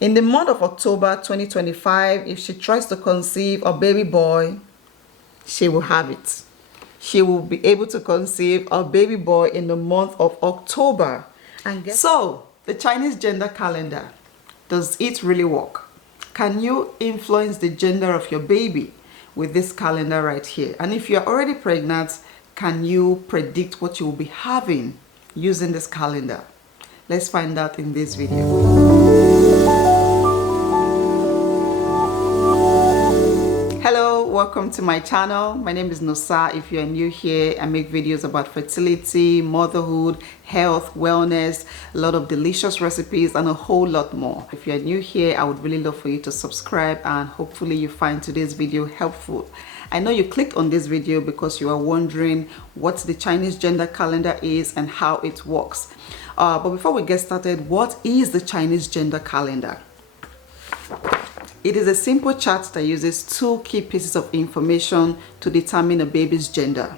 In the month of October 2025, if she tries to conceive a baby boy, she will have it. She will be able to conceive a baby boy in the month of October. So, the Chinese gender calendar, does it really work? Can you influence the gender of your baby with this calendar right here? And if you're already pregnant, can you predict what you will be having using this calendar? Let's find out in this video. Hello, welcome to my channel. My name is Nosa. If you are new here, I make videos about fertility, motherhood, health, wellness, a lot of delicious recipes, and a whole lot more. If you are new here, I would really love for you to subscribe, and hopefully you find today's video helpful. I know you clicked on this video because you are wondering what the Chinese gender calendar is and how it works. But before we get started, what is the Chinese gender calendar? It is a simple chart that uses two key pieces of information to determine a baby's gender: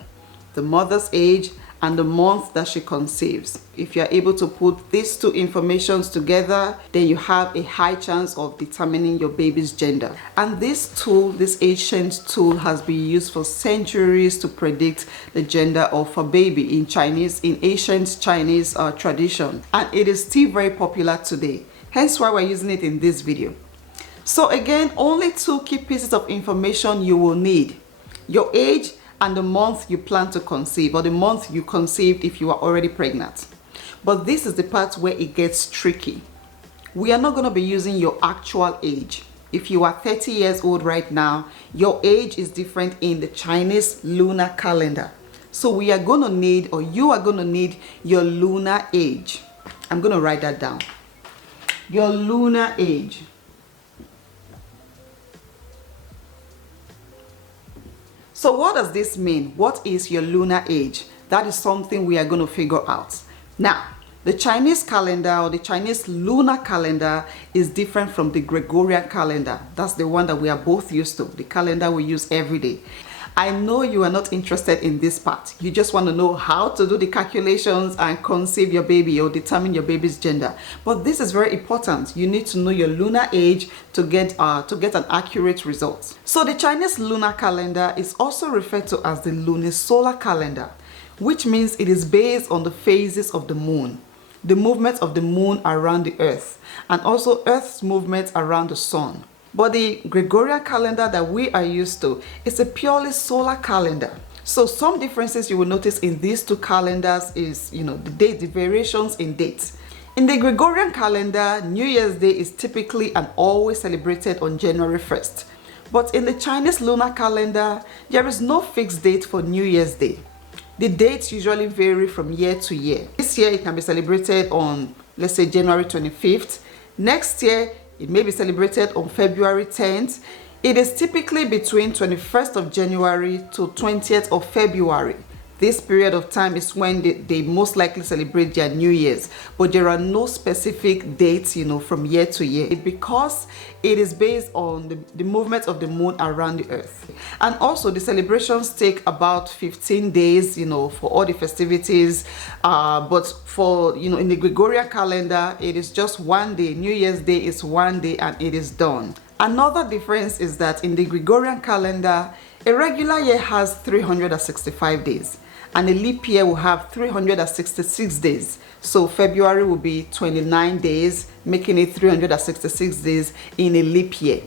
the mother's age and the month that she conceives. If you are able to put these two informations together, then you have a high chance of determining your baby's gender. And this tool, this ancient tool, has been used for centuries to predict the gender of a baby in ancient Chinese tradition. And it is still very popular today. Hence why we're using it in this video. So again, only two key pieces of information you will need: your age and the month you plan to conceive, or the month you conceived if you are already pregnant. But this is the part where it gets tricky. We are not going to be using your actual age. If you are 30 years old right now, your age is different in the Chinese lunar calendar. So we are going to need, or you are going to need, your lunar age. I'm going to write that down. Your lunar age. So what does this mean? What is your lunar age? That is something we are going to figure out. Now, the Chinese calendar, or the Chinese lunar calendar, is different from the Gregorian calendar. That's the one that we are both used to, the calendar we use every day. I know you are not interested in this part. You just want to know how to do the calculations and conceive your baby or determine your baby's gender. But this is very important. You need to know your lunar age to get an accurate result. So the Chinese lunar calendar is also referred to as the lunisolar calendar, which means it is based on the phases of the moon, the movement of the moon around the earth, and also Earth's movement around the sun. But the Gregorian calendar that we are used to is a purely solar calendar. So some differences you will notice in these two calendars is, the variations in dates. In the Gregorian calendar, New Year's Day is typically and always celebrated on January 1st. But in the Chinese lunar calendar, there is no fixed date for New Year's Day. The dates usually vary from year to year. This year it can be celebrated on, let's say, January 25th. Next year, it may be celebrated on February 10th. It is typically between 21st of January to 20th of February. This period of time is when they most likely celebrate their New Year's. But there are no specific dates, from year to year, because it is based on the movement of the moon around the earth. And also the celebrations take about 15 days, for all the festivities. But for, in the Gregorian calendar, it is just one day. New Year's Day is one day and it is done. Another difference is that in the Gregorian calendar, a regular year has 365 days. And a leap year will have 366 days. So February will be 29 days, making it 366 days in a leap year.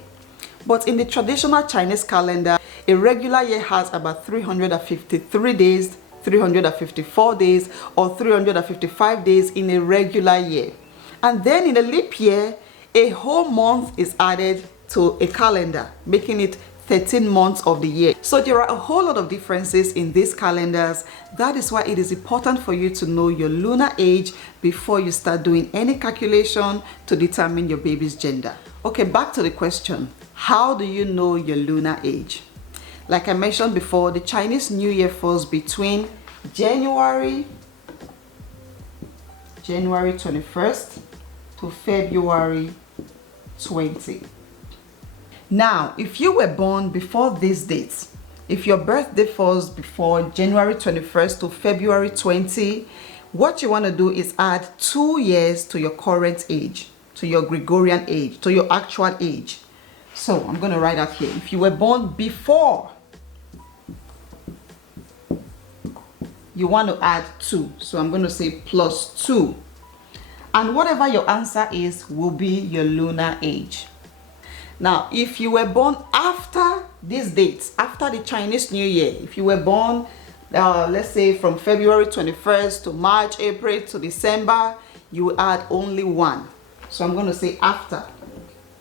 But in the traditional Chinese calendar, a regular year has about 353 days, 354 days, or 355 days in a regular year. And then in a leap year, a whole month is added to a calendar, making it 13 months of the year. So there are a whole lot of differences in these calendars. That is why it is important for you to know your lunar age before you start doing any calculation to determine your baby's gender. Okay, back to the question. How do you know your lunar age? Like I mentioned before, the Chinese New Year falls between January 21st to February 20. Now, if you were born before these dates, if your birthday falls before January 21st to February 20, what you want to do is add 2 years to your current age. to your Gregorian age, to your actual age. So I'm going to write out here. If you were born before, you want to add 2. So I'm going to say +2. And whatever your answer is will be your lunar age. Now, if you were born after these dates, after the Chinese New Year, if you were born, let's say from February 21st to March, April to December, you will add only 1. So I'm going to say after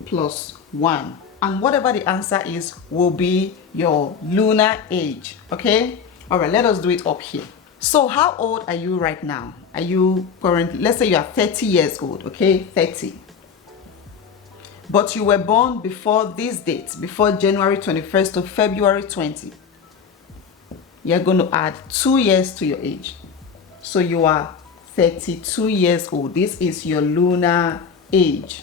+1. And whatever the answer is will be your lunar age. Okay? All right, let us do it up here. So how old are you right now? Are you currently, let's say you are 30 years old, okay? 30. But you were born before these dates, before January 21st to February 20. You're going to add 2 years to your age. So you are 32 years old. This is your lunar age.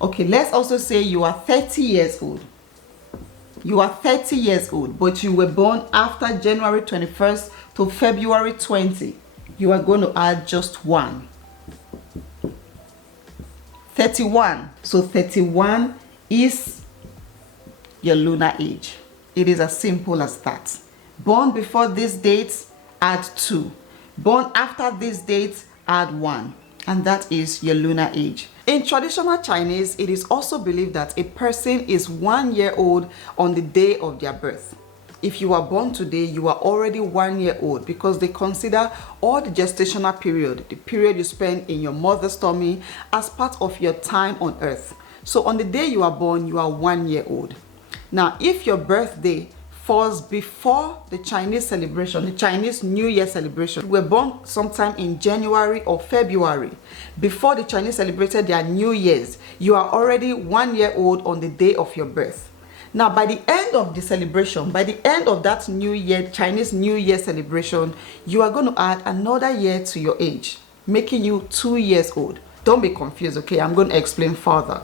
Okay, let's also say you are 30 years old. You are 30 years old, but you were born after January 21st to February 20. You are going to add just 1. 31. So 31 is your lunar age. It is as simple as that. Born before these dates, add 2. Born after these dates, add 1. And that is your lunar age. In traditional Chinese, it is also believed that a person is 1 year old on the day of their birth. If you are born today, you are already 1 year old because they consider all the gestational period, the period you spend in your mother's tummy, as part of your time on earth. So on the day you are born, you are 1 year old. Now, if your birthday falls before the Chinese celebration, the Chinese New Year celebration, you were born sometime in January or February, before the Chinese celebrated their New Year's, you are already 1 year old on the day of your birth. Now, by the end of the celebration, by the end of that New Year, Chinese New Year celebration, you are going to add another year to your age, making you 2 years old. Don't be confused, okay? I'm going to explain further.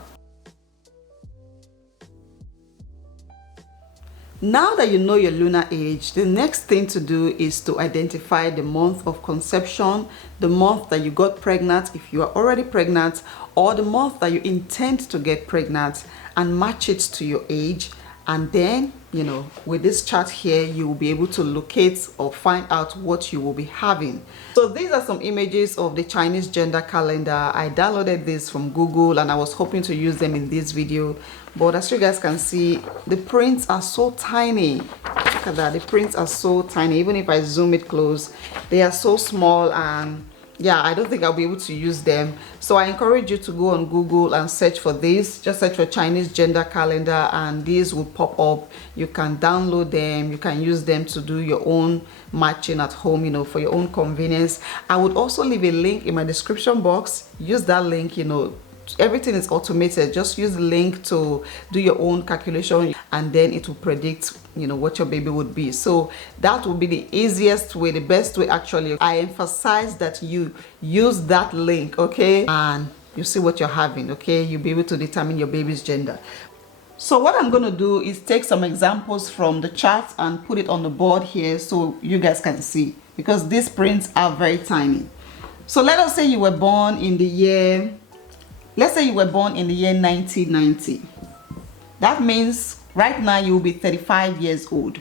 Now that you know your lunar age, the next thing to do is to identify the month of conception, the month that you got pregnant if you are already pregnant, or the month that you intend to get pregnant, and match it to your age. And then, you know, with this chart here, you will be able to locate or find out what you will be having. So these are some images of the Chinese gender calendar. I downloaded this from Google and I was hoping to use them in this video. But as you guys can see, the prints are so tiny. Look at that, the prints are so tiny. Even if I zoom it close, they are so small, and yeah, I don't think I'll be able to use them. So I encourage you to go on Google and search for this. Just search for Chinese gender calendar and these will pop up. You can download them. You can use them to do your own matching at home, you know, for your own convenience. I would also leave a link in my description box. Use that link, you know. Everything is automated. Just use the link to do your own calculation and then it will predict, you know, what your baby would be. So that will be the easiest way, the best way actually. I emphasize that you use that link, okay, and you see what you're having, okay. You'll be able to determine your baby's gender. So what I'm going to do is take some examples from the chart and put it on the board here so you guys can see, because these prints are very tiny. So let us say you were born in the year, let's say you were born in the year 1990. That means right now you will be 35 years old.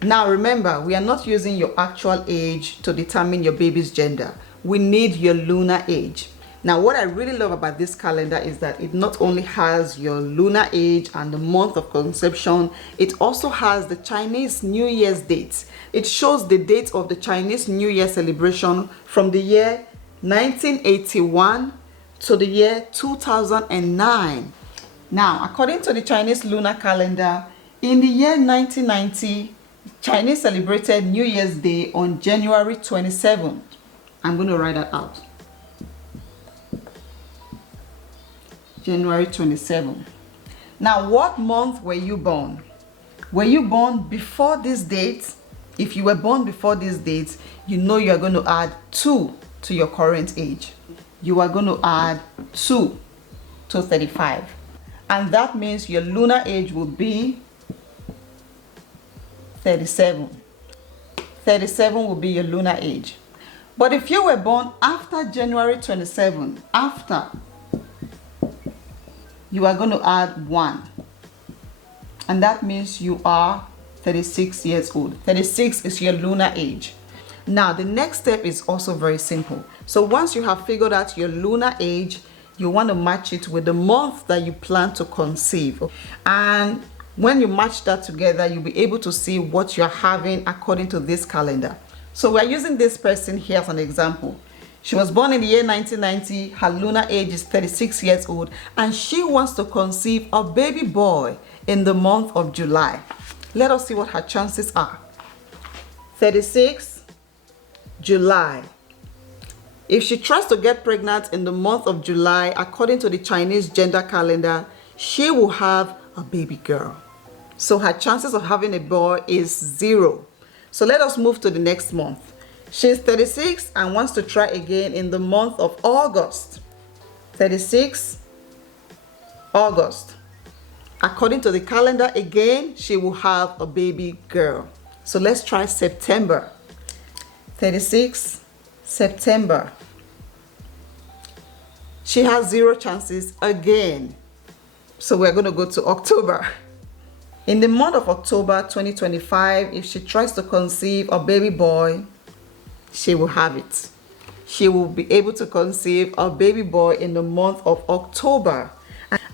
Now remember, we are not using your actual age to determine your baby's gender. We need your lunar age. Now what I really love about this calendar is that it not only has your lunar age and the month of conception, it also has the Chinese New Year's dates. It shows the date of the Chinese New Year celebration from the year 1981 to the year 2009. Now, according to the Chinese lunar calendar, in the year 1990, Chinese celebrated New Year's Day on January 27th. I'm going to write that out. January 27th. Now, what month were you born? Were you born before this date? If you were born before this date, you know you are going to add 2 to your current age. You are going to add 2 to 35. And that means your lunar age will be 37. 37 will be your lunar age. But if you were born after January 27, after, you are going to add 1. And that means you are 36 years old. 36 is your lunar age. Now, the next step is also very simple. So once you have figured out your lunar age, you want to match it with the month that you plan to conceive. And when you match that together, you'll be able to see what you're having according to this calendar. So we're using this person here as an example. She was born in the year 1990. Her lunar age is 36 years old. And she wants to conceive a baby boy in the month of July. Let us see what her chances are. 36, July. If she tries to get pregnant in the month of July, according to the Chinese gender calendar, she will have a baby girl. So her chances of having a boy is 0. So let us move to the next month. She's 36 and wants to try again in the month of August. 36, August. According to the calendar, again, she will have a baby girl. So let's try September. 36, September. She has 0 chances again. So we're going to go to October. In the month of October 2025, if she tries to conceive a baby boy, she will have it. She will be able to conceive a baby boy in the month of October.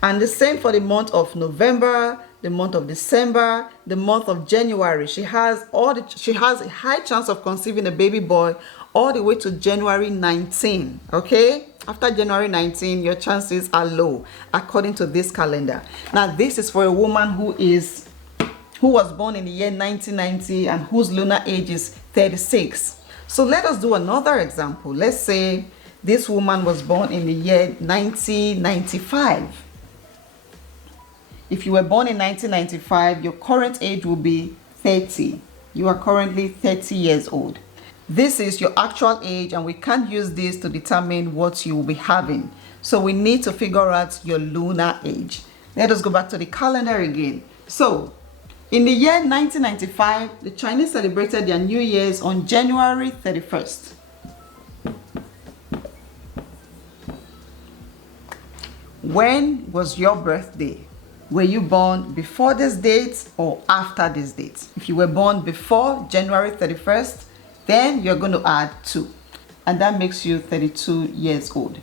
And the same for the month of November, the month of December, the month of January. She has a high chance of conceiving a baby boy all the way to January 19. Okay? After January 19, your chances are low according to this calendar. Now, this is for a woman who was born in the year 1990 and whose lunar age is 36. So let us do another example. Let's say this woman was born in the year 1995. If you were born in 1995, your current age will be 30. You are currently 30 years old. This is your actual age, and we can't use this to determine what you will be having. So we need to figure out your lunar age. Let us go back to the calendar again. So in the year 1995, the Chinese celebrated their New Year's on January 31st. When was your birthday? Were you born before this date or after this date? If you were born before January 31st, then you're going to add 2. And that makes you 32 years old.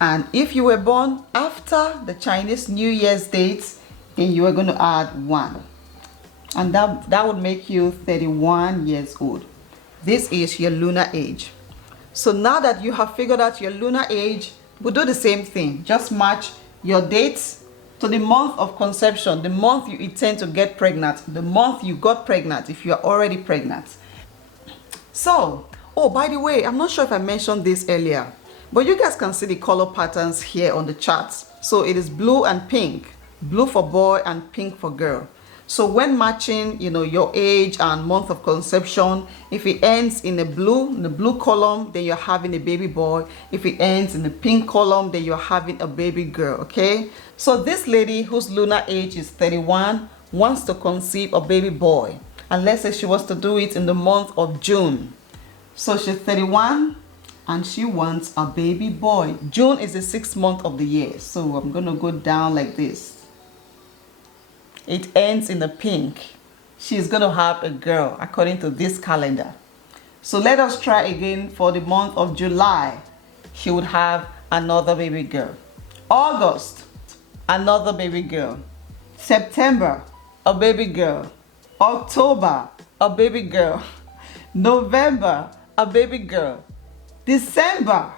And if you were born after the Chinese New Year's date, then you are going to add 1. And that would make you 31 years old. This is your lunar age. So now that you have figured out your lunar age, we'll do the same thing. Just match your dates to the month of conception, the month you intend to get pregnant, the month you got pregnant if you are already pregnant. So, oh, by the way, I'm not sure if I mentioned this earlier, but you guys can see the color patterns here on the charts. So it is blue and pink, blue for boy and pink for girl. So when matching, your age and month of conception, if it ends in the blue column, then you're having a baby boy. If it ends in the pink column, then you're having a baby girl, okay? So this lady whose lunar age is 31 wants to conceive a baby boy. And let's say she wants to do it in the month of June. So she's 31 and she wants a baby boy. June is the 6th month of the year. So I'm going to go down like this. It ends in the pink. She's going to have a girl according to this calendar. So let us try again for the month of July. She would have another baby girl. August, another baby girl. September, a baby girl. October, a baby girl. November, a baby girl. December,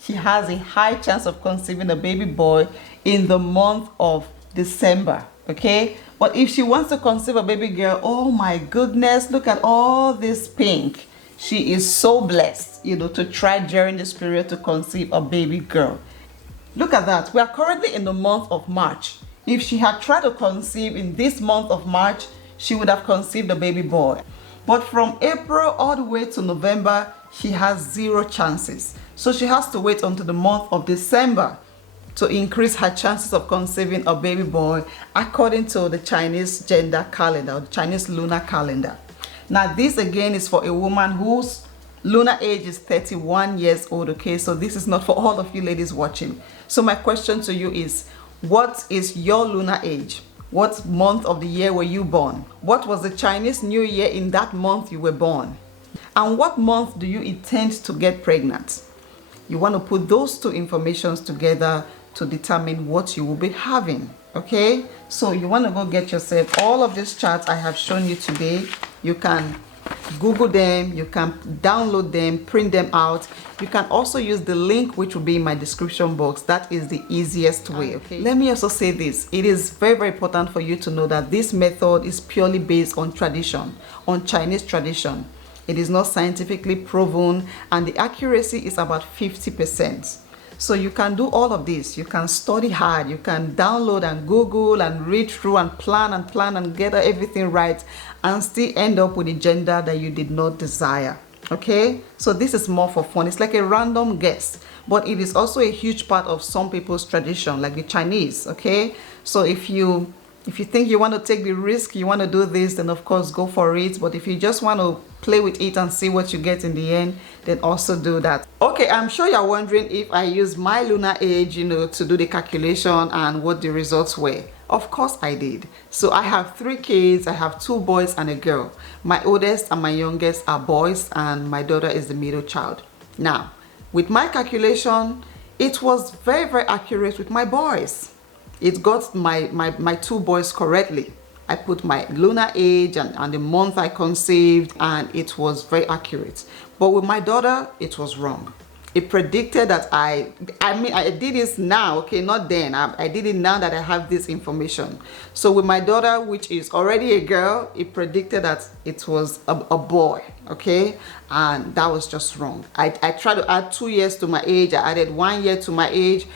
she has a high chance of conceiving a baby boy in the month of December. Okay, but if she wants to conceive a baby girl, oh my goodness, look at all this pink. She is so blessed, to try during this period to conceive a baby girl. Look at that. We are currently in the month of March. If she had tried to conceive in this month of March, she would have conceived a baby boy. But from April all the way to November, she has 0 chances. So she has to wait until the month of December to increase her chances of conceiving a baby boy according to the Chinese gender calendar, the Chinese lunar calendar. Now this again is for a woman whose Lunar age is 31 years old, okay? So this is not for all of you ladies watching. So my question to you is, what is your lunar age? What month of the year were you born? What was the Chinese New Year in that month you were born? And what month do you intend to get pregnant? You want to put those two informations together to determine what you will be having, okay? So you want to go get yourself all of these charts I have shown you today. You can Google them, you can download them, print them out. You can also use the link which will be in my description box. That is the easiest way, okay? Let me also say this. It is very, very important for you to know that this method is purely based on tradition, on Chinese tradition. It is not scientifically proven, and the accuracy is about 50%. So you can do all of this. You can study hard, you can download and Google and read through and plan and get everything right, and still end up with a gender that you did not desire, okay? So this is more for fun. It's like a random guess, but it is also a huge part of some people's tradition, like the Chinese, okay? So if you think you want to take the risk, you want to do this, then of course go for it. But if you just want to play with it and see what you get in the end, then also do that. Okay, I'm sure you're wondering if I used my lunar age, to do the calculation and what the results were. Of course I did. So I have 3 kids. I have 2 boys and a girl. My oldest and my youngest are boys, and my daughter is the middle child. Now, with my calculation, it was very, very accurate with my boys. It got my 2 boys correctly. I put my lunar age and the month I conceived, and it was very accurate. But with my daughter, it was wrong. It predicted that I did this now, okay, not then. I did it now that I have this information. So with my daughter, which is already a girl, it predicted that it was a boy, okay? And that was just wrong. I tried to add 2 years to my age. I added 1 year to my age.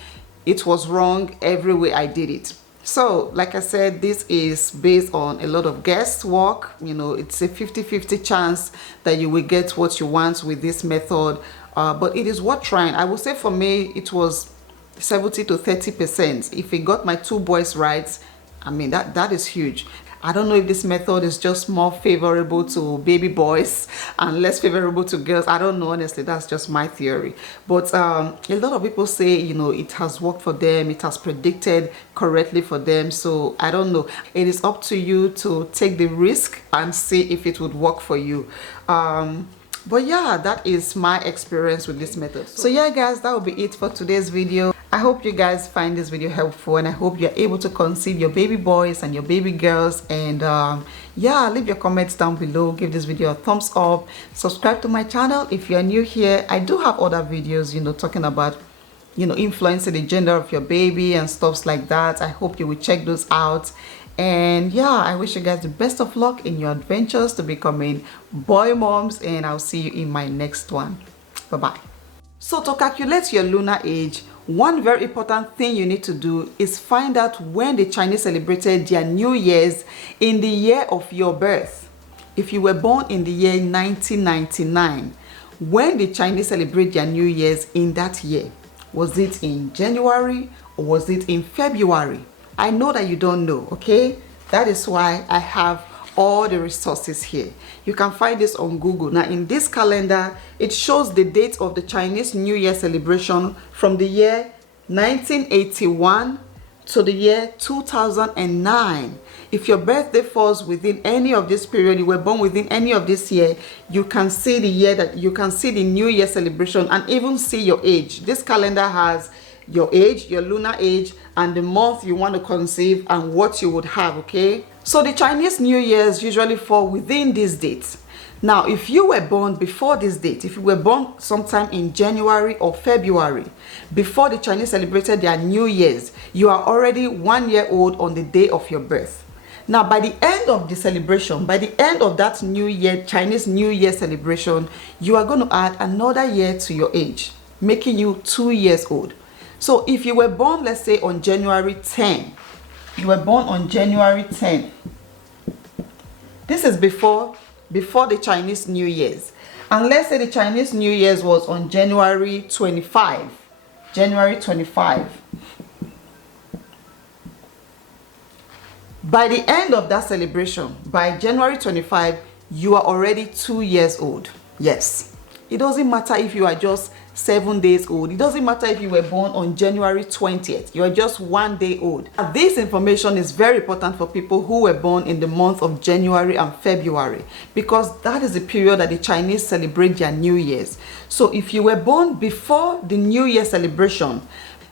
It was wrong every way I did it. So like I said, this is based on a lot of guesswork. It's a 50-50 chance that you will get what you want with this method, but it is worth trying. I would say for me it was 70 to 30%. If it got my 2 boys right, I mean that is huge. I don't know if this method is just more favorable to baby boys and less favorable to girls. I don't know, honestly. That's just my theory. But a lot of people say, it has worked for them. It has predicted correctly for them. So I don't know. It is up to you to take the risk and see if it would work for you. But yeah, that is my experience with this method. So yeah, guys, that will be it for today's video. I hope you guys find this video helpful, and I hope you're able to conceive your baby boys and your baby girls. And yeah, leave your comments down below. Give this video a thumbs up. Subscribe to my channel if you are new here. I do have other videos, talking about influencing the gender of your baby and stuff like that. I hope you will check those out. And yeah, I wish you guys the best of luck in your adventures to becoming boy moms, and I'll see you in my next one. Bye-bye. So to calculate your lunar age, one very important thing you need to do is find out when the Chinese celebrated their New Year's in the year of your birth. If you were born in the year 1999, when the Chinese celebrate their New Year's in that year? Was it in January or was it in February? I know that you don't know, okay? That is why I have all the resources here. You can find this on Google. Now in this calendar, it shows the date of the Chinese New Year celebration from the year 1981 to the year 2009. If your birthday falls within any of this period, you were born within any of this year, you can see the year that you can see the New Year celebration and even see your age. This calendar has your age, your lunar age, and the month you want to conceive and what you would have, okay? So the Chinese New Year's usually fall within these dates. Now, if you were born before this date, if you were born sometime in January or February, before the Chinese celebrated their New Year's, you are already 1 year old on the day of your birth. Now, by the end of the celebration, by the end of that New Year, Chinese New Year celebration, you are going to add another year to your age, making you 2 years old. So if you were born, let's say on January 10, you were born on January 10. This is before the Chinese New Year's. And let's say the Chinese New Year's was on January 25. January 25. By the end of that celebration, by January 25, you are already 2 years old. Yes. It doesn't matter if you are just 7 days old. It doesn't matter if you were born on January 20th. You are just 1 day old. This information is very important for people who were born in the month of January and February, because that is the period that the Chinese celebrate their New Year's. So if you were born before the New Year celebration,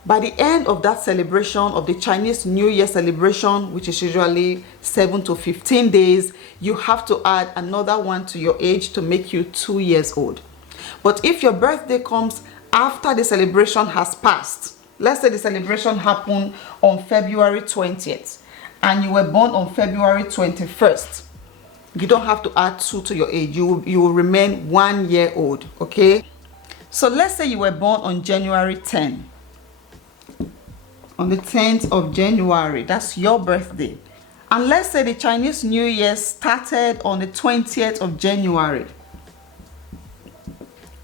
by the end of that celebration of the Chinese New Year celebration, which is usually 7 to 15 days, you have to add another 1 to your age to make you 2 years old. But if your birthday comes after the celebration has passed, let's say the celebration happened on February 20th and you were born on February 21st, you don't have to add 2 to your age. You will remain 1 year old, okay? So let's say you were born on January 10. On the 10th of January, that's your birthday. And let's say the Chinese New Year started on the 20th of January.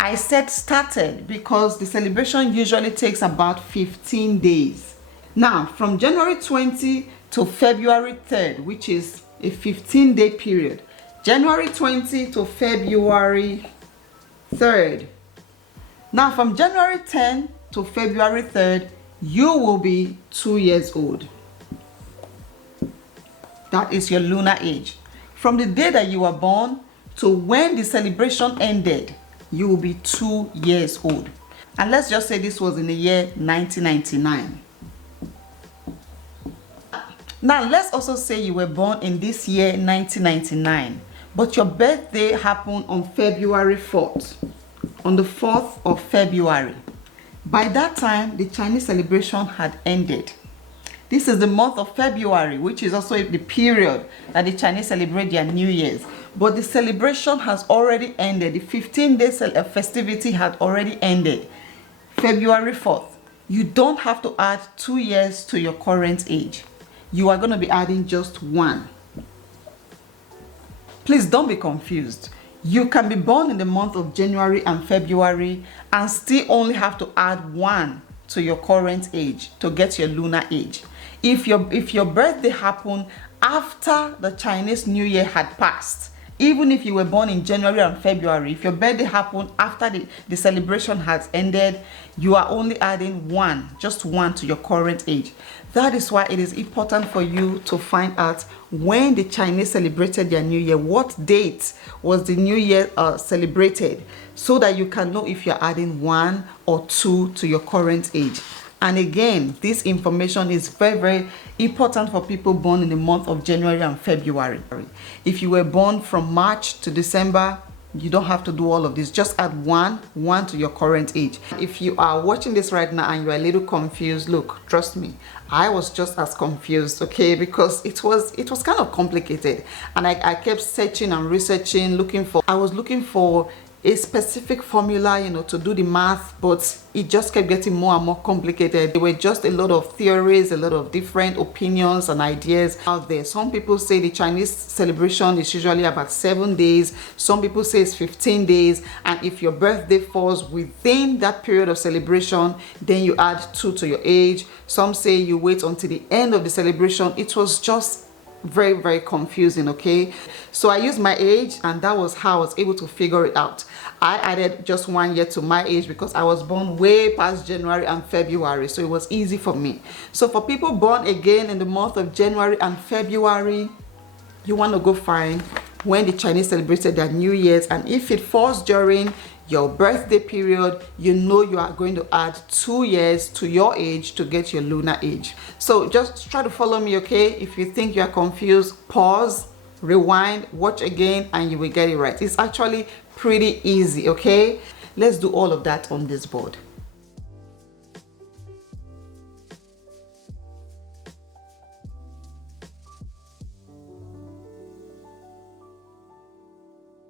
I said started because the celebration usually takes about 15 days. Now, from January 20 to February 3rd, which is a 15-day period, January 20 to February 3rd. Now, from January 10 to February 3rd, you will be 2 years old. That is your lunar age. From the day that you were born to when the celebration ended, you will be 2 years old. And let's just say this was in the year 1999. Now let's also say you were born in this year 1999, but your birthday happened on February 4th, on the 4th of February. By that time, the Chinese celebration had ended. This is the month of February, which is also the period that the Chinese celebrate their New Year's. But the celebration has already ended. The 15-day festivity had already ended. February 4th. You don't have to add 2 years to your current age. You are going to be adding just 1. Please don't be confused. You can be born in the month of January and February and still only have to add 1 to your current age to get your lunar age. If your birthday happened after the Chinese New Year had passed, even if you were born in January and February, if your birthday happened after the celebration has ended, you are only adding 1, just 1 to your current age. That is why it is important for you to find out when the Chinese celebrated their New Year, what date was the New Year celebrated, so that you can know if you're adding 1 or 2 to your current age. And again, this information is very, very important for people born in the month of January and February. If you were born from March to December, you don't have to do all of this. Just add 1 to your current age. If you are watching this right now and you're a little confused, look, trust me, I was just as confused, okay? Because it was kind of complicated. And I kept searching and researching, I was looking for a specific formula, to do the math, but it just kept getting more and more complicated. There were just a lot of theories, a lot of different opinions and ideas out there. Some people say the Chinese celebration is usually about 7 days. Some people say it's 15 days. And if your birthday falls within that period of celebration, then you add 2 to your age. Some say you wait until the end of the celebration. It was just very, very confusing, okay? So I used my age, and that was how I was able to figure it out. I added just 1 year to my age because I was born way past January and February, so it was easy for me. So for people born again in the month of January and February, you want to go find when the Chinese celebrated their New Year's, and if it falls during your birthday period, you know you are going to add 2 years to your age to get your lunar age. So just try to follow me, okay? If you think you are confused, pause, rewind, watch again, and you will get it right. It's actually pretty easy, okay? Let's do all of that on this board.